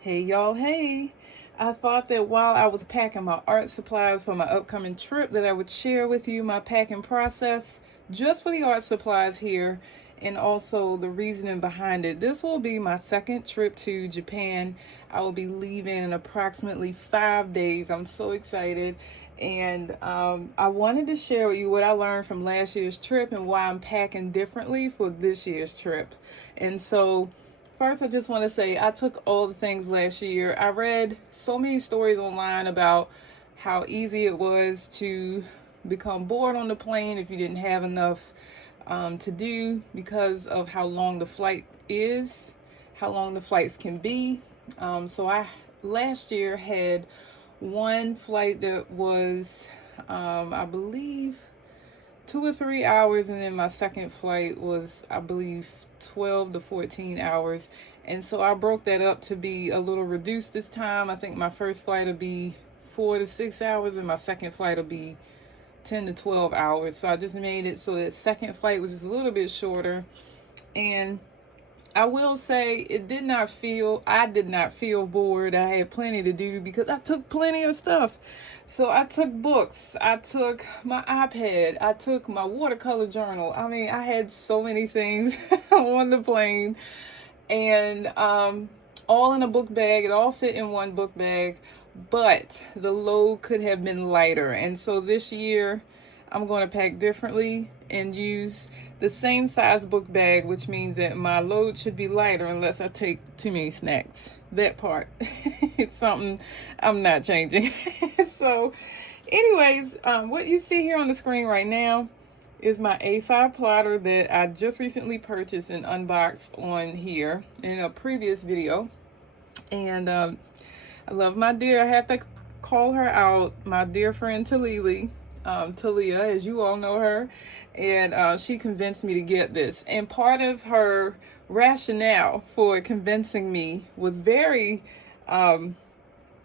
Hey y'all, hey. I thought that while I was packing my art supplies for my upcoming trip that I would share with you my packing process just for the art supplies here and also the reasoning behind it. This will be my second trip to Japan. I will be leaving in approximately 5 days. I'm so excited. And I wanted to share with you what I learned from last year's trip and why I'm packing differently for this year's trip. And so first, I just want to say I took all the things last year. I read so many stories online about how easy it was to become bored on the plane if you didn't have enough to do because of how long the flight is, how long the flights can be. So I last year had one flight that was, I believe, 2 or 3 hours, and then my second flight was, I believe, 12 to 14 hours. And so I broke that up to be a little reduced this time. I think my first flight will be 4 to 6 hours, and my second flight will be 10 to 12 hours. So I just made it so that second flight was just a little bit shorter. And I will say I did not feel bored. I had plenty to do because I took plenty of stuff. So I took books, I took my iPad, I took my watercolor journal. I mean, I had so many things on the plane, and all in a book bag. It all fit in one book bag, but the load could have been lighter. And so this year, I'm going to pack differently and use the same size book bag, which means that my load should be lighter unless I take too many snacks. That part, it's something I'm not changing. So, anyways, what you see here on the screen right now is my A5 plotter that I just recently purchased and unboxed on here in a previous video. And I love my dear, I have to call her out, my dear friend Talia, as you all know her, and she convinced me to get this. And part of her rationale for convincing me was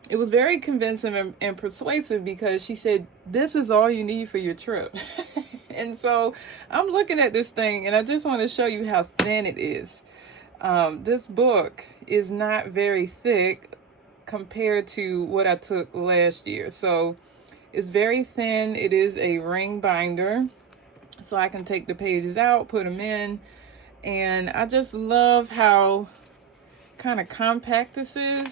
it was very convincing and persuasive, because she said, this is all you need for your trip. And so I'm looking at this thing and I just want to show you how thin it is. This book is not very thick compared to what I took last year. So it's very thin. It is a ring binder, so I can take the pages out, put them in. And I just love how kind of compact this is.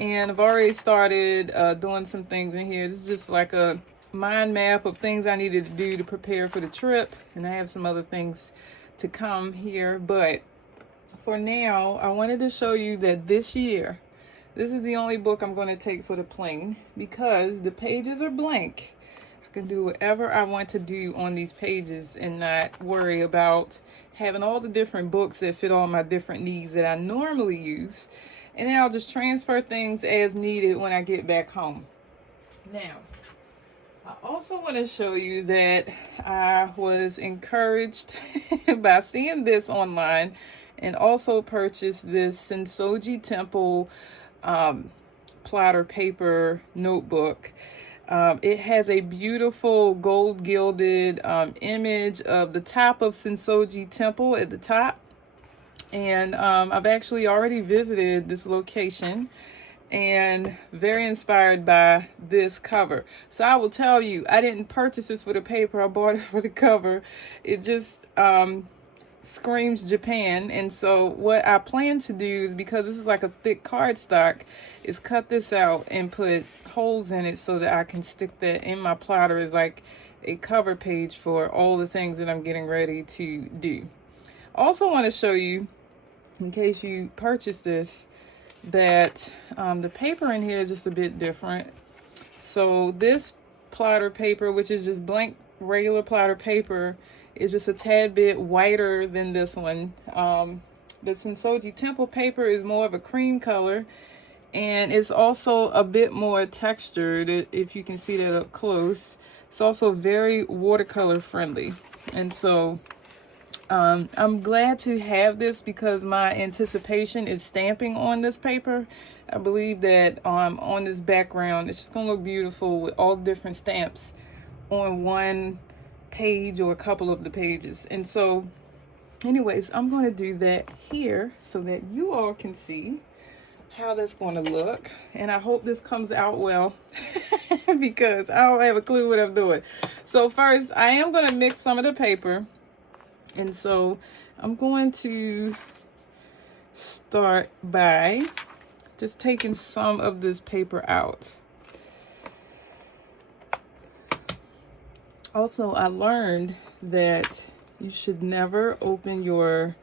And I've already started doing some things in here. This is just like a mind map of things I needed to do to prepare for the trip. And I have some other things to come here. But for now, I wanted to show you that this year, this is the only book I'm going to take for the plane, because the pages are blank. I can do whatever I want to do on these pages and not worry about having all the different books that fit all my different needs that I normally use. And then I'll just transfer things as needed when I get back home. Now, I also want to show you that I was encouraged by seeing this online, and also purchased this Sensoji Temple plotter paper notebook. It has a beautiful gold gilded image of the top of Sensoji Temple at the top. And I've actually already visited this location and very inspired by this cover. So I will tell you, I didn't purchase this for the paper. I bought it for the cover. It just screams Japan. And so what I plan to do is, because this is like a thick cardstock, is cut this out and put holes in it so that I can stick that in my plotter as like a cover page for all the things that I'm getting ready to do. Also want to show you, in case you purchase this, that the paper in here is just a bit different. So this plotter paper, which is just blank regular plotter paper, is just a tad bit whiter than this one. The Sensoji Temple paper is more of a cream color, and it's also a bit more textured, if you can see that up close. It's also very watercolor friendly. And so I'm glad to have this, because my anticipation is stamping on this paper. I believe that on this background, it's just going to look beautiful with all different stamps on one page or a couple of the pages. And so anyways, I'm going to do that here so that you all can see how that's going to look, and I hope this comes out well because I don't have a clue what I'm doing. So first, I am going to mix some of the paper, and so I'm going to start by just taking some of this paper out. Also, I learned that you should never open your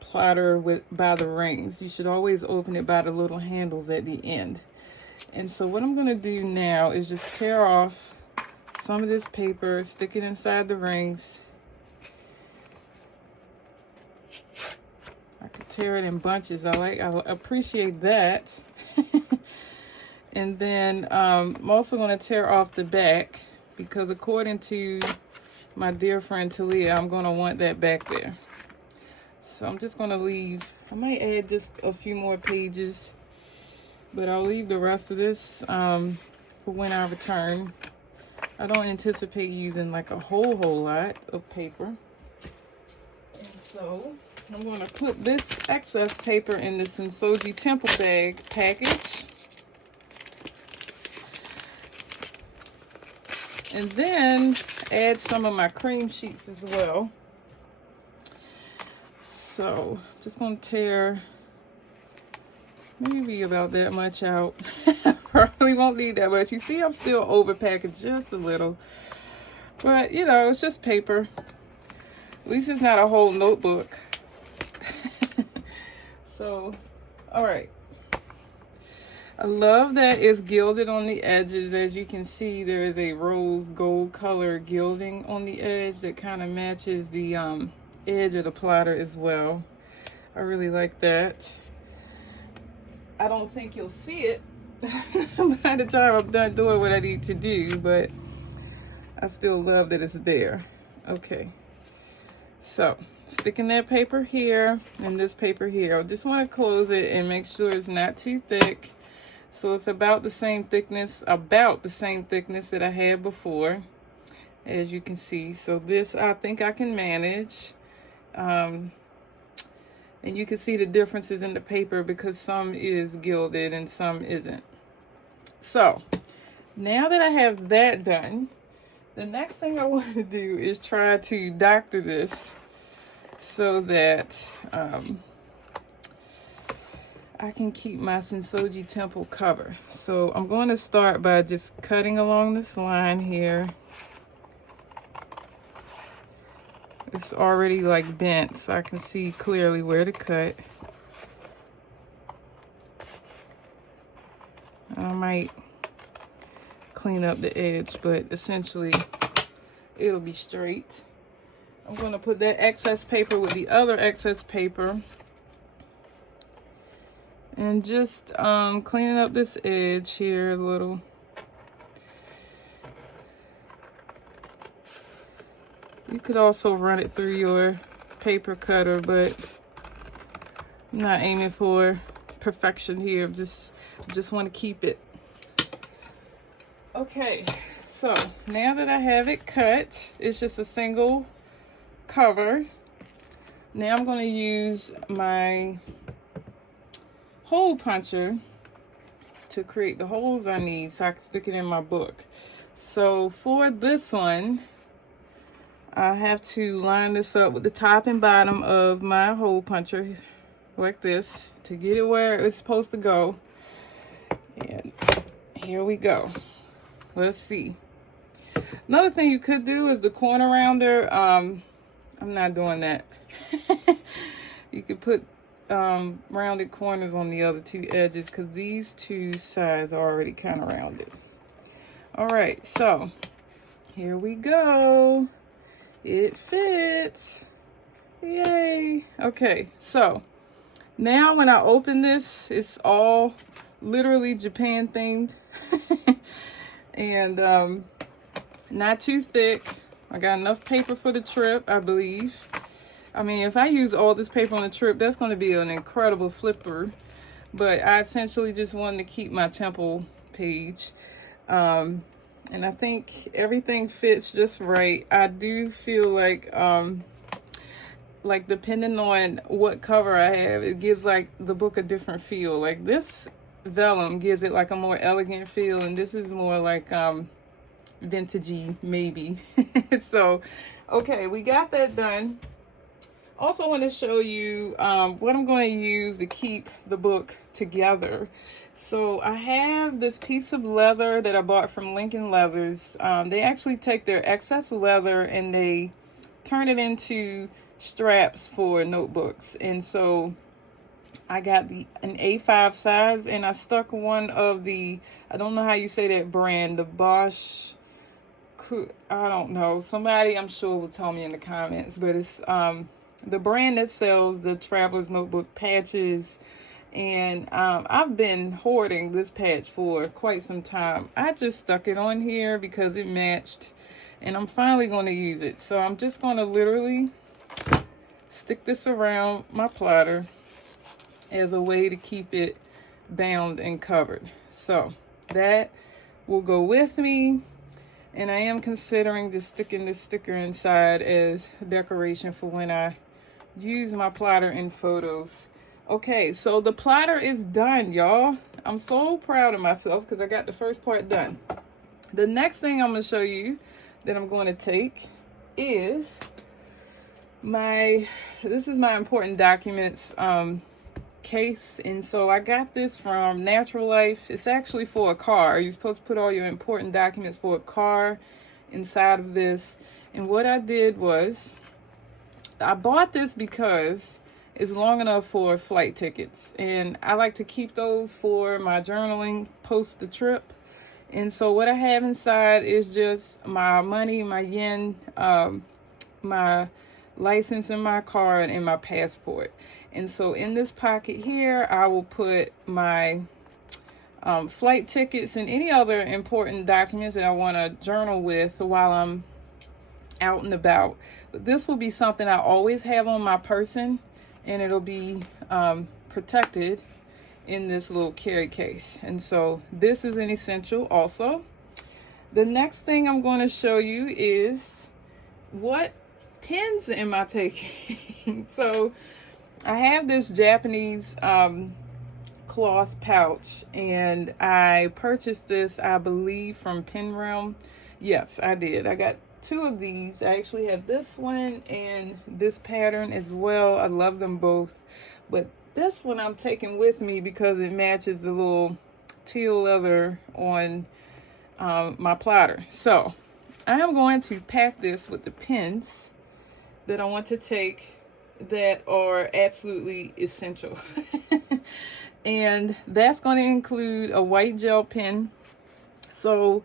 plotter by the rings. You should always open it by the little handles at the end. And so what I'm going to do now is just tear off some of this paper, stick it inside the rings. I could tear it in bunches. I appreciate that. And then I'm also going to tear off the back, because according to my dear friend Talia, I'm going to want that back there. So I'm just going to leave, I might add just a few more pages, but I'll leave the rest of this for when I return. I don't anticipate using like a whole lot of paper. And so I'm going to put this excess paper in the Sensoji Temple bag package. And then add some of my cream sheets as well. So just going to tear maybe about that much out. Probably won't need that much. You see, I'm still overpacking just a little. But, you know, it's just paper. At least it's not a whole notebook. So, all right. I love that it's gilded on the edges. As you can see, there is a rose gold color gilding on the edge that kind of matches the edge of the plotter as well. I really like that. I don't think you'll see it by the time I'm done doing what I need to do, but I still love that it's there. Okay, so sticking that paper here and this paper here. I just want to close it and make sure it's not too thick. So it's about the same thickness that I had before, as you can see. So this I think I can manage. And you can see the differences in the paper because some is gilded and some isn't. So now that I have that done, the next thing I want to do is try to doctor this so that I can keep my Sensoji Temple cover. So I'm going to start by just cutting along this line here. It's already like bent, so I can see clearly where to cut. I might clean up the edge, but essentially it'll be straight. I'm going to put that excess paper with the other excess paper and just cleaning up this edge here a little. You could also run it through your paper cutter, but I'm not aiming for perfection here. Just want to keep it. Okay, so now that I have it cut, it's just a single cover. Now I'm going to use my hole puncher to create the holes I need so I can stick it in my book. So for this one, I have to line this up with the top and bottom of my hole puncher like this to get it where it's supposed to go. And here we go. Let's see. Another thing you could do is the corner rounder. I'm not doing that. You could put rounded corners on the other two edges because these two sides are already kind of rounded. All right, so here we go. It fits. Yay. Okay, so now when I open this, it's all literally Japan themed. And not too thick. I got enough paper for the trip, I believe. I mean, if I use all this paper on the trip, that's going to be an incredible flip through. But I essentially just wanted to keep my temple page. And I think everything fits just right. I do feel like like depending on what cover I have, it gives like the book a different feel. Like this vellum gives it like a more elegant feel, and this is more like vintagey maybe. So okay, we got that done. Also want to show you what I'm going to use to keep the book together. So I have this piece of leather that I bought from Lincoln Leathers. They actually take their excess leather and they turn it into straps for notebooks. And so I got an A5 size, and I stuck one of the, I don't know how you say that brand, the Bosch, I don't know, somebody I'm sure will tell me in the comments, but it's the brand that sells the Traveler's Notebook patches. And I've been hoarding this patch for quite some time. I just stuck it on here because it matched, and I'm finally going to use it. So I'm just going to literally stick this around my plotter as a way to keep it bound and covered. So that will go with me. And I am considering just sticking this sticker inside as decoration for when I use my plotter in photos. Okay, so the plotter is done, y'all. I'm so proud of myself because I got the first part done. The next thing I'm going to show you that I'm going to take is this is my important documents case. And so I got this from Natural Life. It's actually for a car. You're supposed to put all your important documents for a car inside of this. And what I did was I bought this because it's long enough for flight tickets, and I like to keep those for my journaling post the trip. And so what I have inside is just my money, my yen, my license in my car, and my passport. And so in this pocket here, I will put my flight tickets and any other important documents that I want to journal with while I'm out and about. But this will be something I always have on my person, and it'll be protected in this little carry case. And so this is an essential also. The next thing I'm going to show you is what pens am I taking. So I have this Japanese cloth pouch, and I purchased this, I believe, from Pen Realm. Yes, I did. I got two of these. I actually have this one and this pattern as well. I love them both, but this one I'm taking with me because it matches the little teal leather on my plotter. So I am going to pack this with the pens that I want to take that are absolutely essential. And that's going to include a white gel pen. So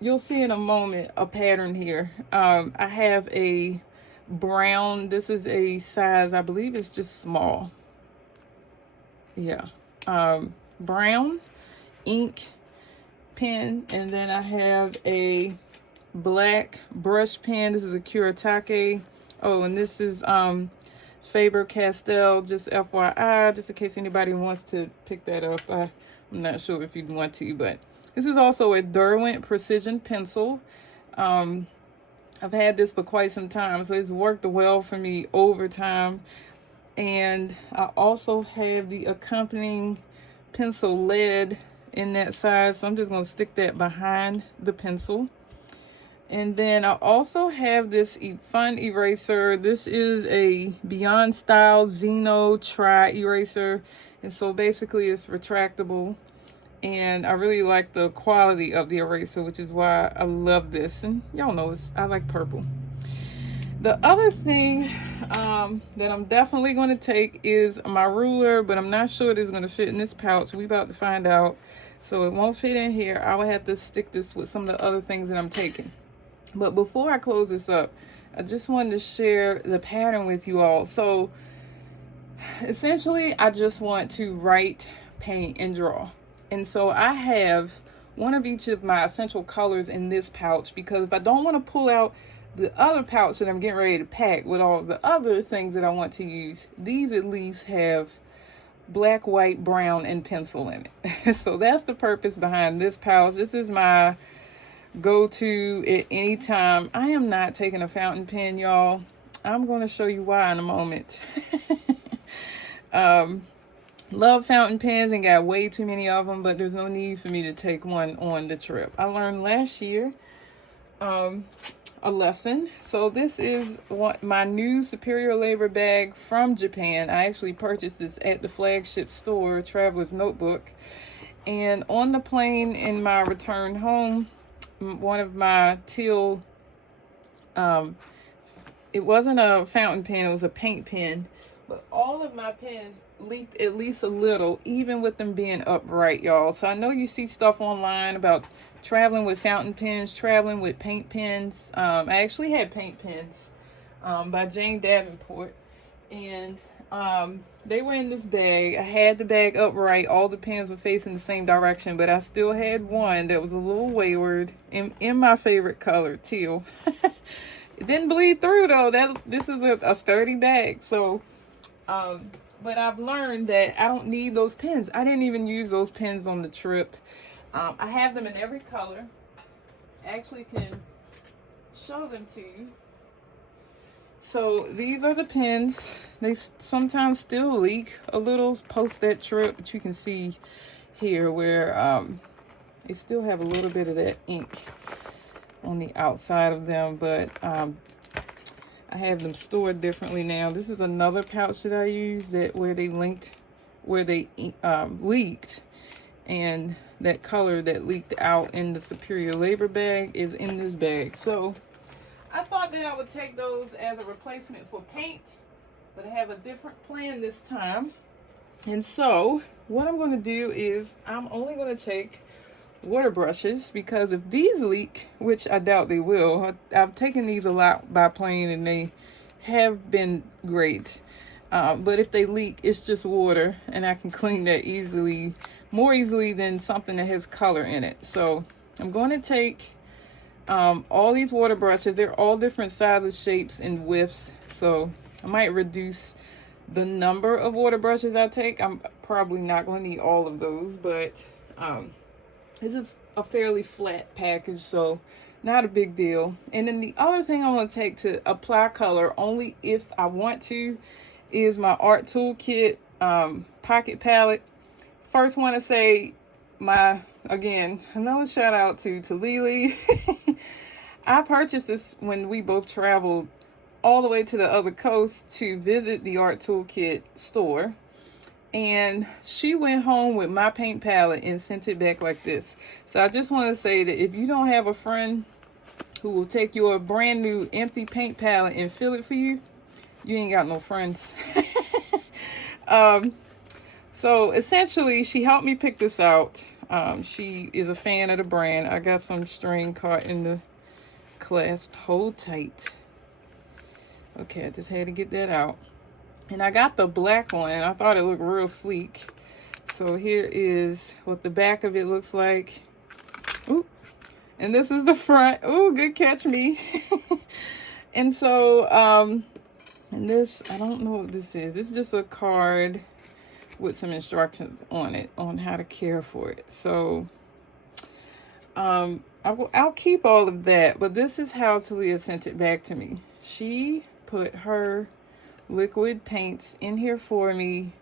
you'll see in a moment a pattern here. I have a brown, this is a size, I believe it's just small. Yeah. Brown ink pen. And then I have a black brush pen. This is a Kuretake. Oh, and this is Faber-Castell, just FYI, just in case anybody wants to pick that up. I'm not sure if you'd want to, but this is also a Derwent Precision Pencil. I've had this for quite some time, so it's worked well for me over time. And I also have the accompanying pencil lead in that size, so I'm just going to stick that behind the pencil. And then I also have this fun eraser. This is a Beyond Style Zeno Tri eraser. And so basically it's retractable. And I really like the quality of the eraser, which is why I love this. And y'all know I like purple. The other thing that I'm definitely going to take is my ruler, but I'm not sure it is going to fit in this pouch. We're about to find out. So it won't fit in here. I will have to stick this with some of the other things that I'm taking. But before I close this up, I just wanted to share the pattern with you all. So essentially, I just want to write, paint, and draw. And so I have one of each of my essential colors in this pouch, because if I don't want to pull out the other pouch that I'm getting ready to pack with all the other things that I want to use, these at least have black, white, brown, and pencil in it. So that's the purpose behind this pouch. This is my go-to at any time. I am not taking a fountain pen, y'all. I'm going to show you why in a moment. um, Love fountain pens and got way too many of them, but there's no need for me to take one on the trip. I learned last year a lesson. So this is what my new Superior Labor bag from Japan. I actually purchased this at the flagship store, Traveler's Notebook. And on the plane in my return home, one of my teal, it wasn't a fountain pen, it was a paint pen. But all of my pens leaked at least a little, even with them being upright, y'all. So I know you see stuff online about traveling with fountain pens, traveling with paint pens. I actually had paint pens by Jane Davenport. And they were in this bag. I had the bag upright. All the pens were facing the same direction, but I still had one that was a little wayward in my favorite color, teal. It didn't bleed through though. This is a sturdy bag. So but I've learned that I don't need those pens. I didn't even use those pens on the trip. I have them in every color. I actually can show them to you. So these are the pens. They sometimes still leak a little post that trip, but you can see here where they still have a little bit of that ink on the outside of them, but I have them stored differently now. This is another pouch that I used where they leaked, and that color that leaked out in the Superior Labor bag is in this bag. So I thought that I would take those as a replacement for paint, but I have a different plan this time. And so what I'm going to do is I'm only going to take water brushes, because if these leak, which I doubt they will, I've taken these a lot by plane and they have been great, but if they leak, it's just water and I can clean that easily, more easily than something that has color in it. So I'm going to take all these water brushes. They're all different sizes, shapes, and widths, so I might reduce the number of water brushes I take. I'm probably not going to need all of those, but this is a fairly flat package, so not a big deal. And then the other thing I want to take to apply color, only if I want to, is my art toolkit pocket palette. First, want to say again, another shout out to Lily. I purchased this when we both traveled all the way to the other coast to visit the art toolkit store. And she went home with my paint palette and sent it back like this. So I just want to say that if you don't have a friend who will take your brand new empty paint palette and fill it for you, you ain't got no friends. So essentially, she helped me pick this out. She is a fan of the brand. I got some string caught in the clasp. Hold tight. Okay, I just had to get that out. And I got the black one. I thought it looked real sleek. So here is what the back of it looks like. Ooh. And this is the front. Ooh, good catch me. And so, and this, I don't know what this is. It's just a card with some instructions on it on how to care for it. So, I'll keep all of that. But this is how Talia sent it back to me. She put her liquid paints in here for me,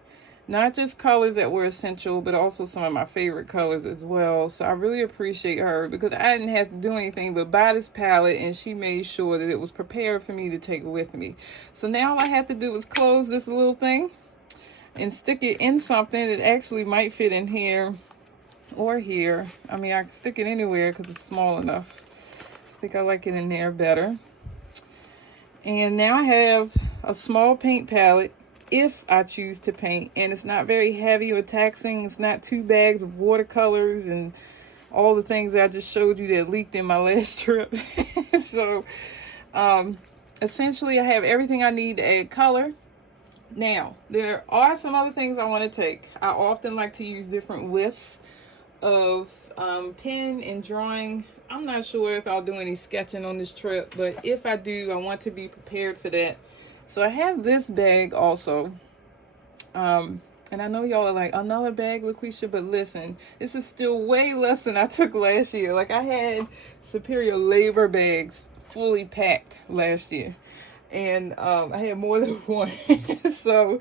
not just colors that were essential, but also some of my favorite colors as well. So I really appreciate her, because I didn't have to do anything but buy this palette, and she made sure that it was prepared for me to take with me. So now all I have to do is close this little thing and stick it in something that actually might fit in here or here. I mean, I can stick it anywhere because it's small enough. I think I like it in there better. And now I have a small paint palette if I choose to paint, and it's not very heavy or taxing. It's not 2 bags of watercolors and all the things that I just showed you that leaked in my last trip. So essentially I have everything I need to add color. Now there are some other things I want to take. I often like to use different widths of pen and drawing. I'm not sure if I'll do any sketching on this trip, but if I do, I want to be prepared for that. So I have this bag also. And I know y'all are like, another bag, LaQuisha, but listen, this is still way less than I took last year. Like, I had Superior Labor bags fully packed last year. And I had more than one. So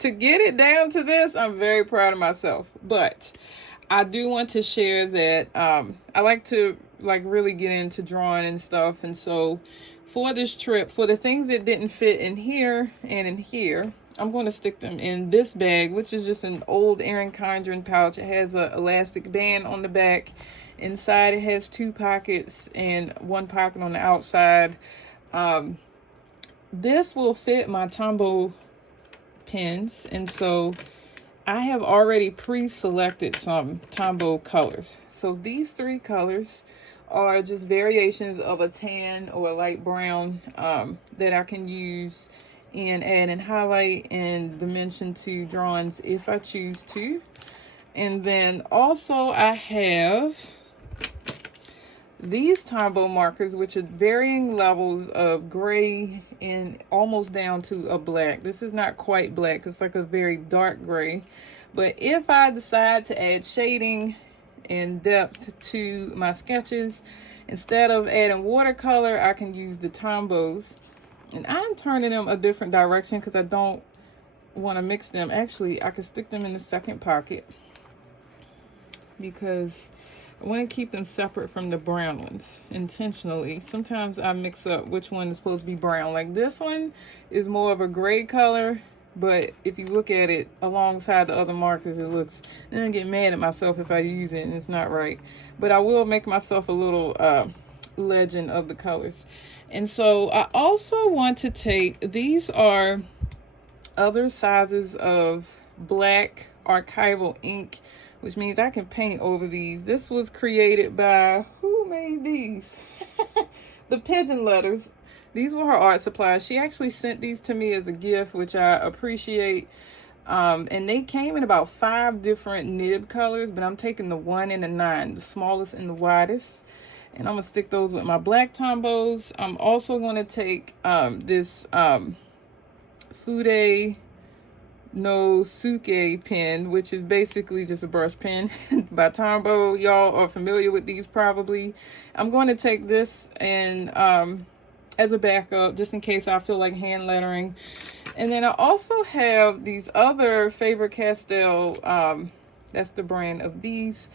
to get it down to this, I'm very proud of myself. But I do want to share that I like to really get into drawing and stuff. And so for this trip, for the things that didn't fit in here and in here, I'm going to stick them in this bag, which is just an old Erin Condren pouch. It has an elastic band on the back. Inside it has 2 pockets and 1 pocket on the outside. This will fit my Tombow pens, and so I have already pre-selected some Tombow colors. So these 3 colors are just variations of a tan or a light brown that I can use and add and highlight and dimension to drawings if I choose to. And then also I have these Tombow markers, which are varying levels of gray and almost down to a black. This is not quite black, it's like a very dark gray. But if I decide to add shading and depth to my sketches, instead of adding watercolor, I can use the Tombows. And I'm turning them a different direction because I don't want to mix them. Actually, I could stick them in the second pocket because I want to keep them separate from the brown ones intentionally. Sometimes I mix up which one is supposed to be brown. Like this one is more of a gray color, but if you look at it alongside the other markers, it looks, and I get mad at myself if I use it and it's not right. But I will make myself a little legend of the colors. And so I also want to take, these are other sizes of black archival ink, which means I can paint over these. This was created by, who made these? The Pigeon Letters. These were her art supplies. She actually sent these to me as a gift, which I appreciate. And they came in about 5 different nib colors, but I'm taking the 1 and the 9, the smallest and the widest. And I'm gonna stick those with my black Tombows. I'm also gonna take this Fude no Suke pen, which is basically just a brush pen by Tombow. Y'all are familiar with these probably. I'm going to take this and as a backup, just in case I feel like hand lettering. And then I also have these other Faber-Castell, that's the brand of these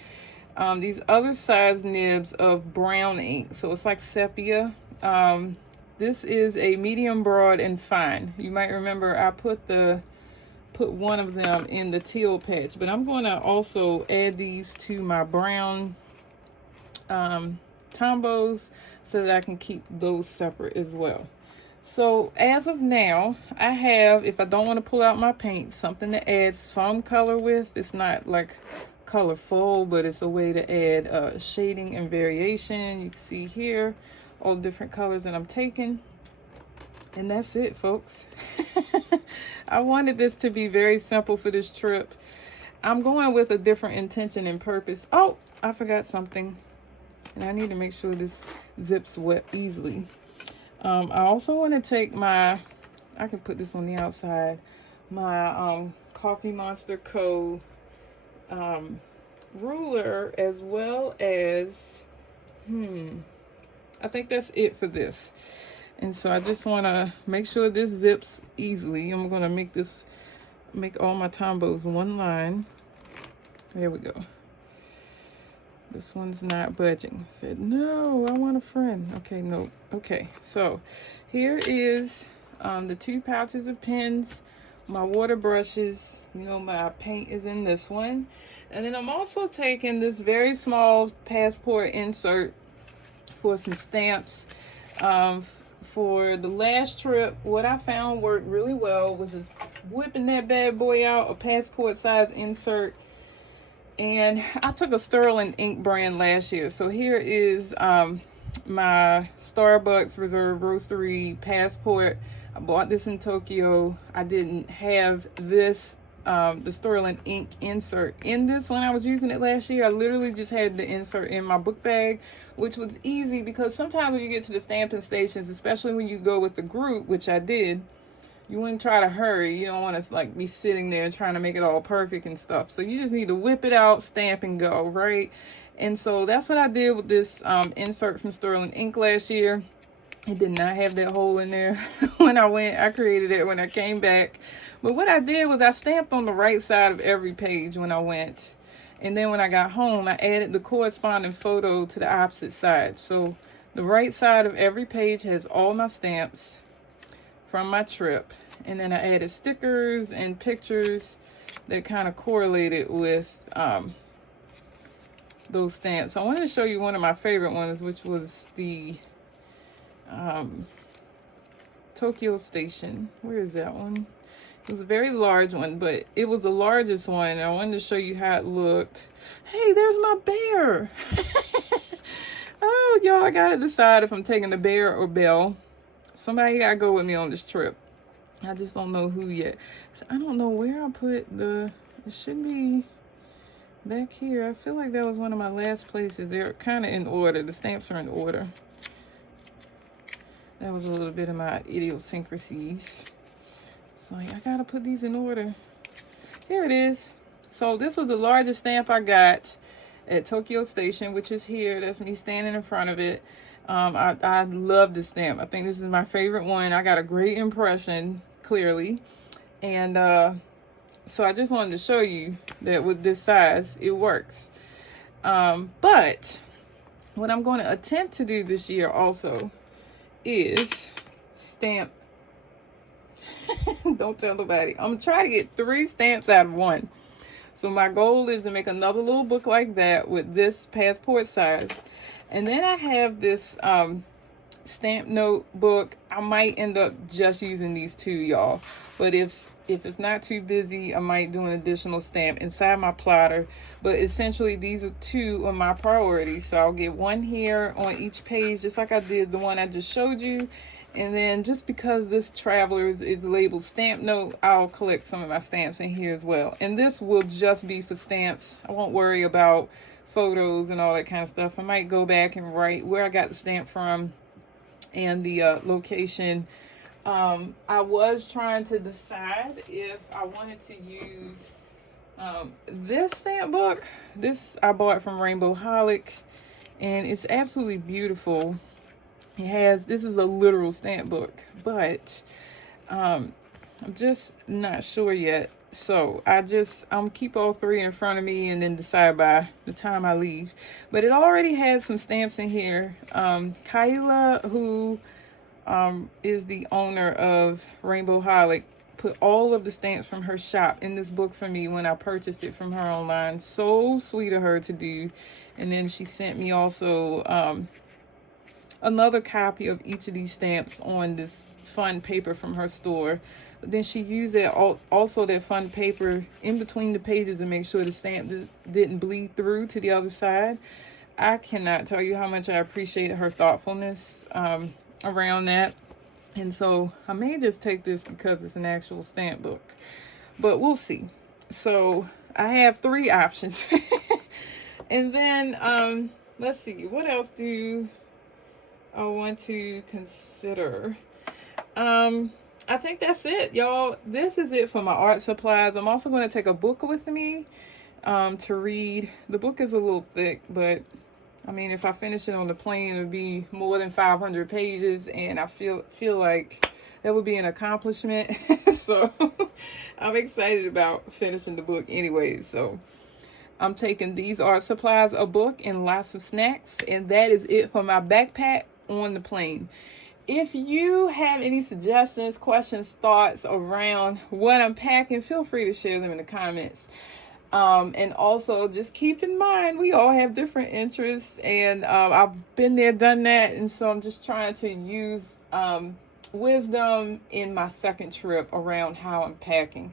other size nibs of brown ink. So it's like sepia. This is a medium broad and fine. You might remember I put one of them in the teal patch, but I'm going to also add these to my brown Tombows so that I can keep those separate as well. So as of now, I have, if I don't want to pull out my paint, something to add some color with. It's not like colorful, but it's a way to add shading and variation. You can see here all the different colors that I'm taking. And that's it, folks. I wanted this to be very simple for this trip. I'm going with a different intention and purpose. Oh, I forgot something. And I need to make sure this zips wet easily. I also want to take my, I can put this on the outside, my Coffee Monster Co. Ruler, as well as, I think that's it for this. And so I just want to make sure this zips easily. I'm going to make all my Tombows one line. There we go. This one's not budging. I said, no, I want a friend. Okay, no. Okay, so here is the 2 pouches of pens, my water brushes. You know, my paint is in this one. And then I'm also taking this very small passport insert for some stamps. For the last trip, what I found worked really well was just whipping that bad boy out, a passport size insert. And I took a Sterling ink brand last year. So here is my Starbucks Reserve Roastery passport. I bought this in Tokyo. I didn't have this, the Sterling ink insert in this when I was using it last year. I literally just had the insert in my book bag, which was easy because sometimes when you get to the stamping stations, especially when you go with the group, which I did, you wouldn't try to hurry. You don't want to like be sitting there trying to make it all perfect and stuff. So you just need to whip it out, stamp and go, right? And so that's what I did with this insert from Sterling Ink last year. It did not have that hole in there when I went. I created it when I came back. But what I did was I stamped on the right side of every page when I went. And then when I got home, I added the corresponding photo to the opposite side. So the right side of every page has all my stamps from my trip. And then I added stickers and pictures that kind of correlated with those stamps. I wanted to show you one of my favorite ones, which was the Tokyo Station. Where is that one? It was a very large one, but it was the largest one. I wanted to show you how it looked. Hey, there's my bear. Oh, y'all, I gotta decide if I'm taking the bear or Belle. Somebody gotta go with me on this trip. I just don't know who yet. So I don't know where I put the, it should be back here. I feel like that was one of my last places. They're kind of in order. The stamps are in order. That was a little bit of my idiosyncrasies. So like, I gotta put these in order. Here it is. So this was the largest stamp I got at Tokyo Station, which is here. That's me standing in front of it. I love this stamp. I think this is my favorite one. I got a great impression, clearly. And so I just wanted to show you that with this size, it works. But what I'm going to attempt to do this year also is stamp. Don't tell nobody. I'm gonna try to get 3 stamps out of 1. So my goal is to make another little book like that with this passport size. And then I have this stamp notebook. I might end up just using these 2, y'all. But if it's not too busy, I might do an additional stamp inside my plotter. But essentially, these are 2 of my priorities. So I'll get 1 here on each page, just like I did the one I just showed you. And then just because this Travelers is labeled stamp note, I'll collect some of my stamps in here as well. And this will just be for stamps. I won't worry about photos and all that kind of stuff. I might go back and write where I got the stamp from and the location. I was trying to decide if I wanted to use this stamp book. This I bought from Rainbow Holic, and it's absolutely beautiful. It has, this is a literal stamp book, but I'm just not sure yet. So I'm keep all 3 in front of me and then decide by the time I leave. But it already has some stamps in here. Kyla, who is the owner of Rainbow Holic, put all of the stamps from her shop in this book for me when I purchased it from her online. So sweet of her to do. And then she sent me also another copy of each of these stamps on this fun paper from her store. But then she used that also that fun paper in between the pages to make sure the stamp didn't bleed through to the other side. I cannot tell you how much I appreciate her thoughtfulness around that. And so I may just take this because it's an actual stamp book, but we'll see. So I have 3 options. And then let's see, what else do I want to consider? I think that's it, y'all. This is it for my art supplies. I'm also going to take a book with me to read. The book is a little thick, but I mean, if I finish it on the plane, it'll be more than 500 pages, and I feel like that would be an accomplishment. So I'm excited about finishing the book anyway. So I'm taking these art supplies, a book, and lots of snacks, and that is it for my backpack on the plane. If you have any suggestions, questions, thoughts around what I'm packing, feel free to share them in the comments. And also just keep in mind, we all have different interests, and I've been there, done that, and so I'm just trying to use wisdom in my second trip around how I'm packing.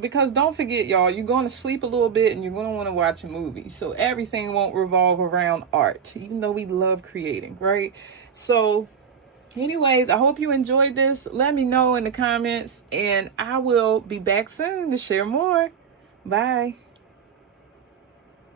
Because don't forget, y'all, you're going to sleep a little bit and you're going to want to watch a movie. So everything won't revolve around art, even though we love creating, right? So anyways, I hope you enjoyed this. Let me know in the comments, and I will be back soon to share more. Bye.